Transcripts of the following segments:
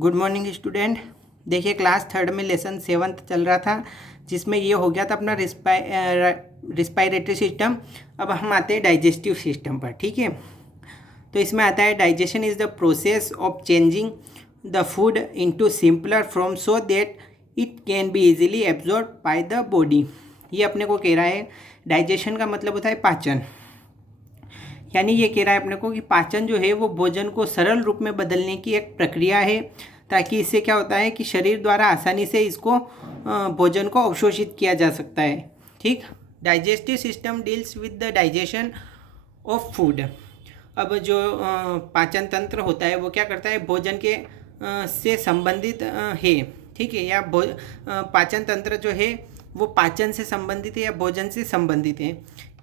Good morning student. देखिए class third में lesson 7 चल रहा था, जिसमें ये हो गया था अपना रिस्पायरेटरी सिस्टम। अब हम आते हैं डाइजेस्टिव सिस्टम पर। ठीक है, तो इसमें आता है digestion is the process of changing the food into simpler form so that it can be easily absorb by the body. ये अपने को कह रहा है डाइजेशन का मतलब होता है पाचन, यानी ये कह रहा है अपने को कि पाचन जो है वो भोजन को सरल रूप में बदलने की एक प्रक्रिया है, ताकि इससे क्या होता है कि शरीर द्वारा आसानी से इसको भोजन को अवशोषित किया जा सकता है। ठीक, digestive system deals with the digestion of food. अब जो पाचन तंत्र होता है वो क्या करता है, भोजन के से संबंधित है। ठीक है, या पाचन तंत्र जो है वो पाचन से संबंधित है या भोजन से संबंधित है।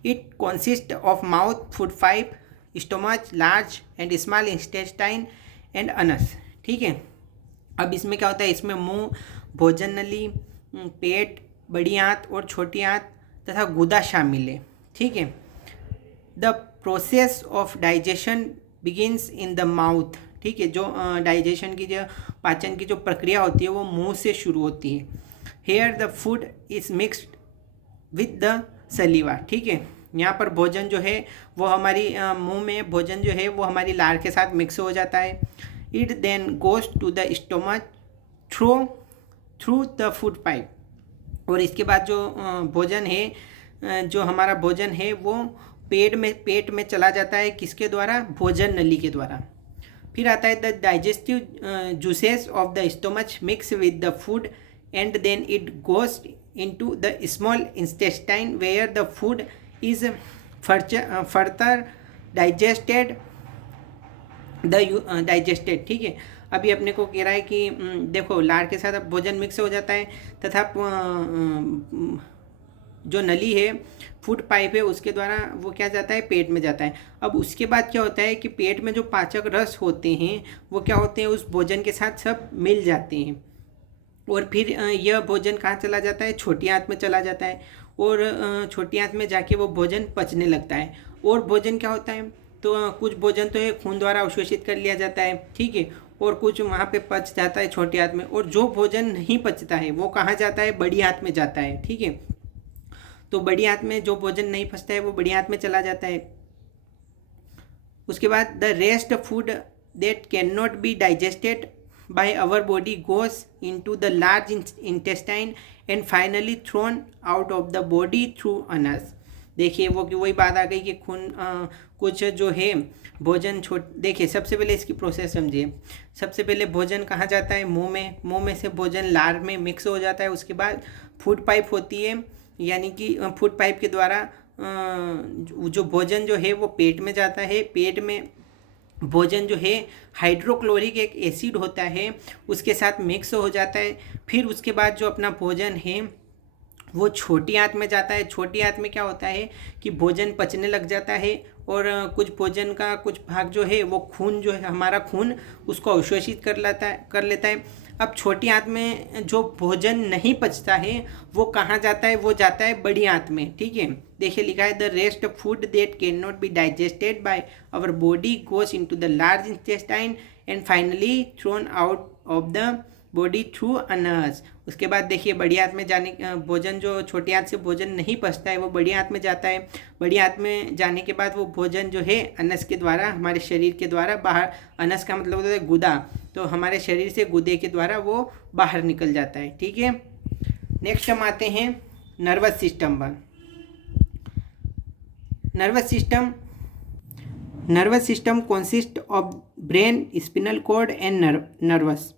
It consist of mouth, food pipe, stomach, large and small intestine and Anas. ठीक है, अब इसमें क्या होता है, इसमें मुंह, भोजन नली, पेट, बड़ी आंत और छोटी आंत तथा गुदा शामिल है। ठीक है, the process of digestion begins in the mouth. ठीक है, जो डाइजेशन की जो पाचन की जो प्रक्रिया होती है वो मुंह से शुरू होती है। Here the food is mixed with the saliva. ठीक है, यहाँ पर भोजन जो है वो हमारी मुंह में भोजन जो है वो हमारी लार के साथ मिक्स हो जाता है। It then goes to the stomach through the food pipe. और इसके बाद जो भोजन है, जो हमारा भोजन है वो पेट में चला जाता है, किसके द्वारा, भोजन नली के द्वारा। फिर आता है the digestive juices of the stomach mix with the food and then it goes into the small intestine where the food is further digested digested। ठीक है, अभी अपने को कह रहा है कि देखो लार के साथ अब भोजन मिक्स हो जाता है तथा जो नली है, फूड पाइप है, उसके द्वारा वो क्या जाता है, पेट में जाता है। अब उसके बाद क्या होता है कि पेट में जो पाचक रस होते हैं वो क्या होते हैं, उस भोजन के साथ सब मिल जाते हैं और फिर यह भोजन कहाँ चला जाता है, छोटी आंत में चला जाता है और छोटी आंत में जाके वो भोजन पचने लगता है। और भोजन क्या होता है, तो कुछ भोजन तो है खून द्वारा अवशोषित कर लिया जाता है। ठीक है, और कुछ वहाँ पे पच जाता है छोटी आंत में, और जो भोजन नहीं पचता है वो कहाँ जाता है, बड़ी आंत में जाता है। ठीक है, तो बड़ी आंत में जो भोजन नहीं पचता है वो बड़ी आंत में चला जाता है। उसके बाद the rest food that can not be digested by our body goes into the large intestine and finally thrown out of the body through anus। देखिए वो कि वही बात आ गई कि खून कुछ जो है भोजन देखिए सबसे पहले इसकी प्रोसेस समझिए। सबसे पहले भोजन कहाँ जाता है, मुंह में से भोजन लार में मिक्स हो जाता है। उसके बाद फूड पाइप होती है, यानी कि फूड पाइप के द्वारा जो भोजन जो है वो पेट में जाता है। पेट में भोजन जो है हाइड्रोक्लोरिक एक एसिड होता है उसके साथ मिक्स हो जाता है। फिर उसके बाद जो अपना भोजन है वो छोटी आंत में जाता है। छोटी आंत में क्या होता है कि भोजन पचने लग जाता है और कुछ भोजन का कुछ भाग जो है वो खून जो है हमारा खून उसको अवशोषित कर लेता है। अब छोटी आंत में जो भोजन नहीं पचता है वो कहाँ जाता है, वो जाता है बड़ी आंत में। ठीक है, देखिए लिखा है the rest food that can not be digested by our body goes into the large intestine and finally thrown out of the body through anus. उसके बाद देखिए बड़ी आंत में जाने भोजन जो छोटी आंत से भोजन नहीं पचता है वो बड़ी आंत में जाता है। बड़ी आंत में जाने के बाद वो भोजन जो है अनस के द्वारा, हमारे शरीर के द्वारा बाहर, अनस का मतलब होता है गुदा, तो हमारे शरीर से गुदे के द्वारा वो बाहर निकल जाता है। ठीक है, नेक्स्ट हम आते हैं नर्वस सिस्टम पर। Nervous system consist of brain, spinal cord and nerves.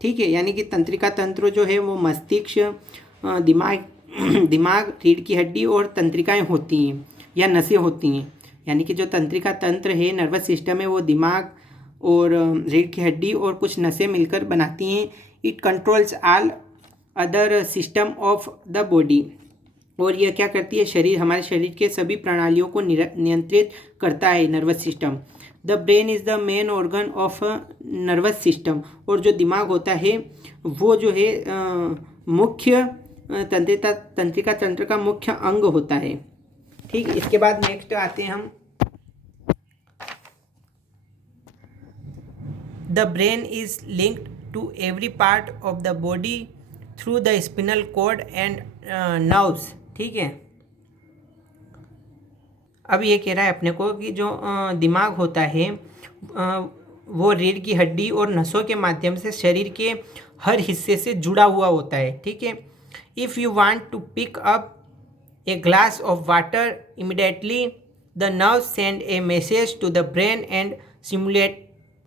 ठीक है, यानी कि तंत्रिका तंत्र जो है वो मस्तिष्क, दिमाग, रीढ़ की हड्डी और तंत्रिकाएं होती हैं या नसें होती हैं। यानी कि जो तंत्रिका तंत्र है, नर्वस सिस्टम है, वो दिमाग और रीढ़ की हड्डी और कुछ नसें मिलकर बनाती हैं। It controls all other system of the body. और यह क्या करती है, हमारे शरीर के सभी प्रणालियों को नियंत्रित करता है nervous system. The brain is the main organ of nervous system. और जो दिमाग होता है वो जो है मुख्य तंत्रिका तंत्र का मुख्य अंग होता है। ठीक, इसके बाद नेक्स्ट आते हैं हम the brain is linked to every part of the body through the spinal cord and nerves. ठीक है, अब ये कह रहा है अपने को कि जो दिमाग होता है वो रीढ़ की हड्डी और नसों के माध्यम से शरीर के हर हिस्से से जुड़ा हुआ होता है। ठीक है, if you want to pick up a glass of water immediately the nerve send a message to the brain and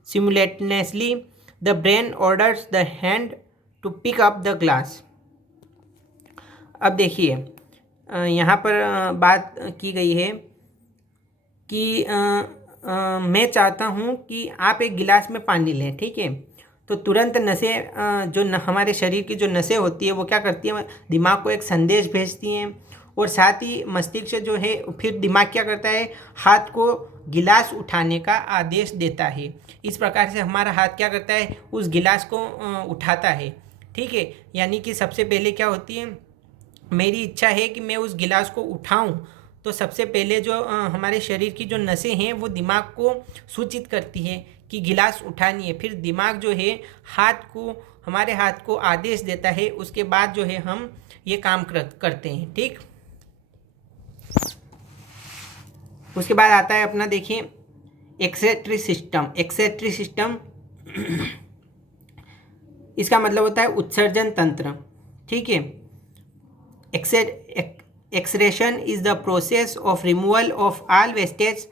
simultaneously the brain orders the hand to pick up the glass। अब देखिए यहाँ पर बात की गई है कि मैं चाहता हूँ कि आप एक गिलास में पानी लें। ठीक है, तो तुरंत नसें जो हमारे शरीर की जो नसें होती है वो क्या करती हैं, दिमाग को एक संदेश भेजती हैं और साथ ही मस्तिष्क जो है फिर दिमाग क्या करता है, हाथ को गिलास उठाने का आदेश देता है। इस प्रकार से हमारा हाथ क्या करता है, उस गिलास को उठाता है। ठीक है, यानी कि सबसे पहले क्या होती है, मेरी इच्छा है कि मैं उस गिलास को उठाऊं, तो सबसे पहले जो हमारे शरीर की जो नसें हैं वो दिमाग को सूचित करती है कि गिलास उठानी है। फिर दिमाग जो है हमारे हाथ को आदेश देता है, उसके बाद जो है हम ये काम करते हैं। ठीक, उसके बाद आता है अपना देखिए एक्सेक्रेटरी सिस्टम। इसका मतलब होता है उत्सर्जन तंत्र। ठीक है, excretion is the process of removal of all wastage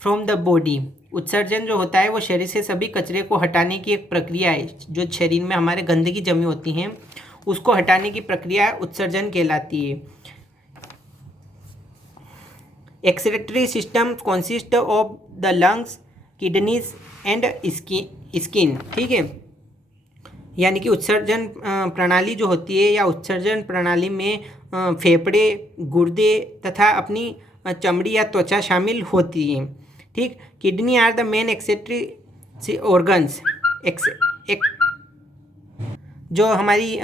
from the body. उत्सर्जन जो होता है वो शरीर से सभी कचरे को हटाने की एक प्रक्रिया है। जो शरीर में हमारे गंदगी जमी होती हैं उसको हटाने की प्रक्रिया उत्सर्जन कहलाती है। Excretory system consist of the lungs, kidneys and skin. ठीक है, यानी कि उत्सर्जन प्रणाली जो होती है या उत्सर्जन प्रणाली में फेफड़े, गुर्दे तथा अपनी चमड़ी या त्वचा शामिल होती हैं। ठीक, kidney are the main excretory organs. जो हमारी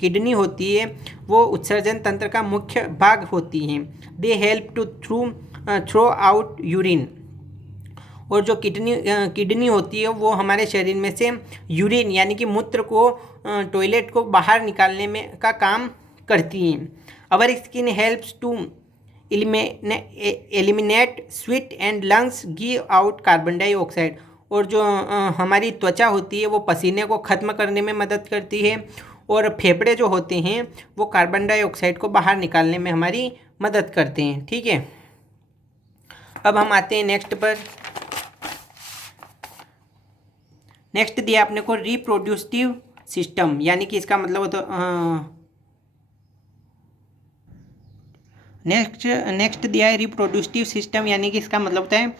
किडनी होती है वो उत्सर्जन तंत्र का मुख्य भाग होती हैं। They help to throw out urine. और जो किडनी होती है वो हमारे शरीर में से यूरिन यानी कि मूत्र को, टॉयलेट को बाहर निकालने में का काम करती हैं। Our skin helps to eliminate sweet and lungs give out carbon dioxide. और जो हमारी त्वचा होती है वो पसीने को ख़त्म करने में मदद करती है और फेफड़े जो होते हैं वो कार्बन डाइऑक्साइड को बाहर निकालने में हमारी मदद करते हैं। ठीक है, अब हम आते हैं नेक्स्ट पर। नेक्स्ट दिया अपने को रिप्रोड्यूटिव सिस्टम, यानी कि इसका मतलब होता नेक्स्ट दिया है रिप्रोड्यूटिव सिस्टम, यानी कि इसका मतलब होता है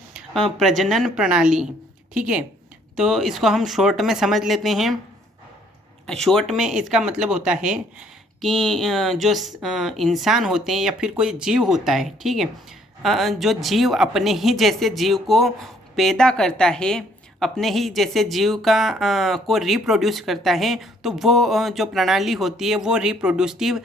प्रजनन प्रणाली। ठीक है, तो इसको हम शॉर्ट में समझ लेते हैं। शॉर्ट में इसका मतलब होता है कि जो इंसान होते हैं या फिर कोई जीव होता है, ठीक है, जो जीव अपने ही जैसे जीव को पैदा करता है, अपने ही जैसे जीव का को रिप्रोड्यूस करता है, तो वो जो प्रणाली होती है वो रिप्रोड्यूटिव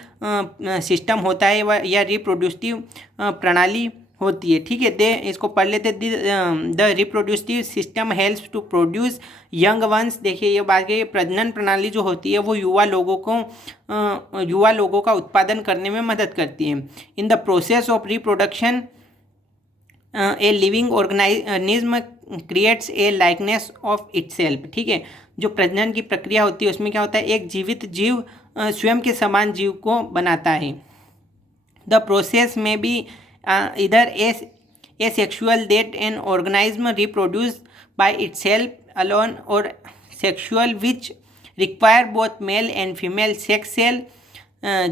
सिस्टम होता है या रिप्रोड्यूटिव प्रणाली होती है। ठीक है, दे इसको पढ़ लेते। The reproductive system helps to produce young ones. देखिए ये बात है, प्रजनन प्रणाली जो होती है वो युवा लोगों का उत्पादन करने में मदद करती है। In the process of reproduction a living organism creates a likeness of itself. ठीक है, जो प्रजनन की प्रक्रिया होती है उसमें क्या होता है, एक जीवित जीव स्वयं के समान जीव को बनाता है। द प्रोसेस में भी either asexual that an organism reproduce by itself alone or sexual which require both male and female sex cell.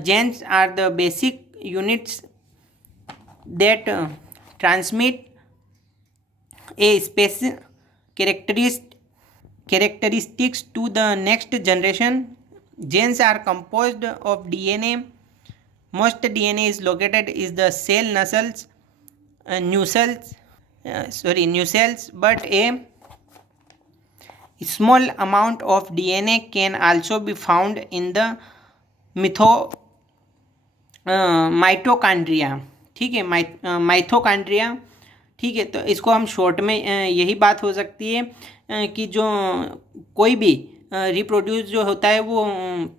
Genes are the basic units that transmit a specific characteristics to the next generation. Genes are composed of DNA. Most DNA is located in the cell nucleus, but a small amount of DNA can also be found in the mitochondria. ठीक है, माइथोकॉन्ड्रिया ठीक है, तो इसको हम short में यही बात हो सकती है कि जो कोई भी रिप्रोड्यूस जो होता है वो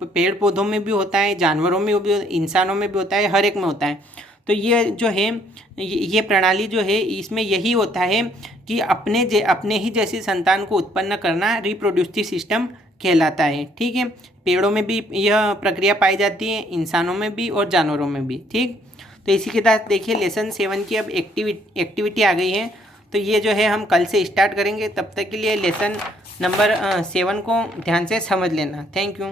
पेड़ पौधों में भी होता है, जानवरों में भी, इंसानों में भी होता है, हर एक में होता है। तो ये जो है ये प्रणाली जो है इसमें यही होता है कि अपने ही जैसी संतान को उत्पन्न करना रिप्रोड्यूसिव सिस्टम कहलाता है। ठीक है, पेड़ों में भी यह प्रक्रिया पाई जाती है, इंसानों में भी और जानवरों में भी। ठीक, तो इसी के साथ देखिए लेसन 7 की अब एक्टिविटी आ गई है। तो ये जो है हम कल से स्टार्ट करेंगे, तब तक के लिए लेसन नंबर 7 को ध्यान से समझ लेना। Thank you.